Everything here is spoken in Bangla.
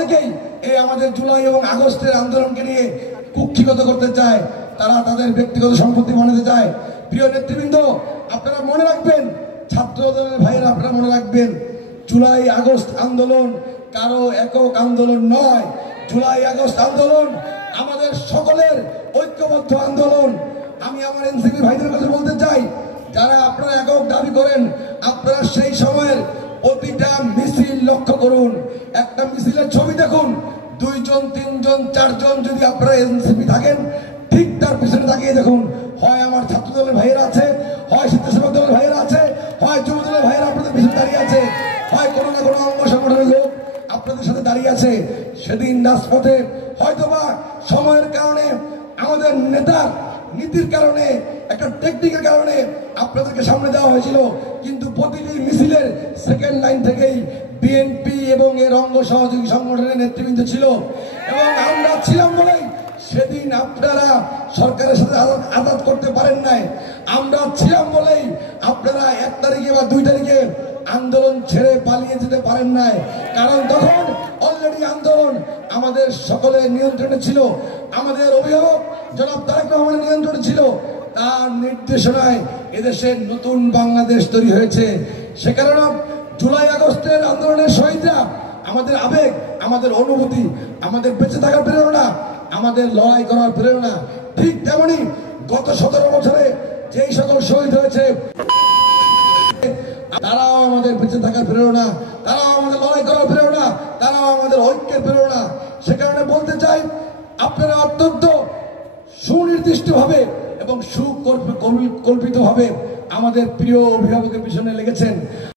অনেকেই এই আমাদের জুলাই এবং আগস্টের আন্দোলনকে নিয়ে কুক্ষিগত করতে চায়, তারা তাদের ব্যক্তিগত সম্পত্তি বানাতে চায়। প্রিয় নেতৃবৃন্দ, আপনারা মনে রাখবেন, ছাত্র দলের ভাইয়েরা আপনারা মনে রাখবেন, জুলাই আগস্ট আন্দোলন কারো একক আন্দোলন নয়। জুলাই আগস্ট আন্দোলন আমাদের সকলের ঐক্যবদ্ধ আন্দোলন। আমি আমার এনসিপি ভাইদের কাছে বলতে চাই, যারা আপনারা একক দাবি করেন, আপনারা সেই সময়ের প্রতিটা মিছিল লক্ষ্য করুন, একটা মিছিলের ছবি দেখুন, 2 জন 3 জন 4 জন যদি আপনারা এনসিপি থাকেন, ঠিক তার পিছনে তাকিয়ে দেখুন, হয় আমার ছাত্র দলের ভাইয়েরা আছে, হয় স্বেচ্ছাসেবক দলের ভাইয়েরা আছে, হয় যুব দলের ভাইয়েরা আপনাদের পিছনে দাঁড়িয়ে আছে, হয় কোনো না কোনো অঙ্গ সংগঠনের লোক আপনাদের সাথে দাঁড়িয়ে আছে। সেদিন রাজপথে হয়তোবা সময়ের কারণে, আমাদের নেতার নীতির কারণে, একটা টেকনিকের কারণে আপনাদেরকে সামনে দেওয়া হয়েছিল, কিন্তু প্রতিটি মিছিলের সেকেন্ড লাইন থেকেই বিএনপি এবং এর অঙ্গ সহযোগী সংগঠনের নেতৃবৃন্দ ছিল, এবং আমরা ছিলাম বলেই সেদিন আপনারা সরকারের সাথে আঘাত করতে পারেন নাই। আমরা ছিলাম বলেই আপনারা 1 তারিখে বা 2 তারিখে আন্দোলন ছেড়ে পালিয়ে যেতে পারেন নাই, কারণ তখন অলরেডি আন্দোলন আমাদের সকলের নিয়ন্ত্রণে ছিল। আমাদের অভিভাবক জনাব তারেক রহমানের নিয়ন্ত্রণে ছিল, তার নির্দেশনায় এদেশের নতুন বাংলাদেশ তৈরি হয়েছে। সে কারণে জুলাই আগস্টের আন্দোলনের শহীদরা আমাদের আবেগ, আমাদের অনুভূতি, আমাদের বেঁচে থাকার প্রেরণা, আমাদের লড়াই করার প্রেরণা। ঠিক তেমনি গত 17 বছরে যেই সকল শহীদ হয়েছে, তারাও আমাদের বেঁচে থাকার প্রেরণা, তারাও আমাদের লড়াই করার প্রেরণা, তারাও আমাদের ঐক্যের প্রেরণা। সে কারণে বলতে চাই, আপনারা অত্যন্ত সুনির্দিষ্টভাবে এবং সুকল্পিতভাবে আমাদের প্রিয় অভিভাবকের পিছনে লেগেছেন।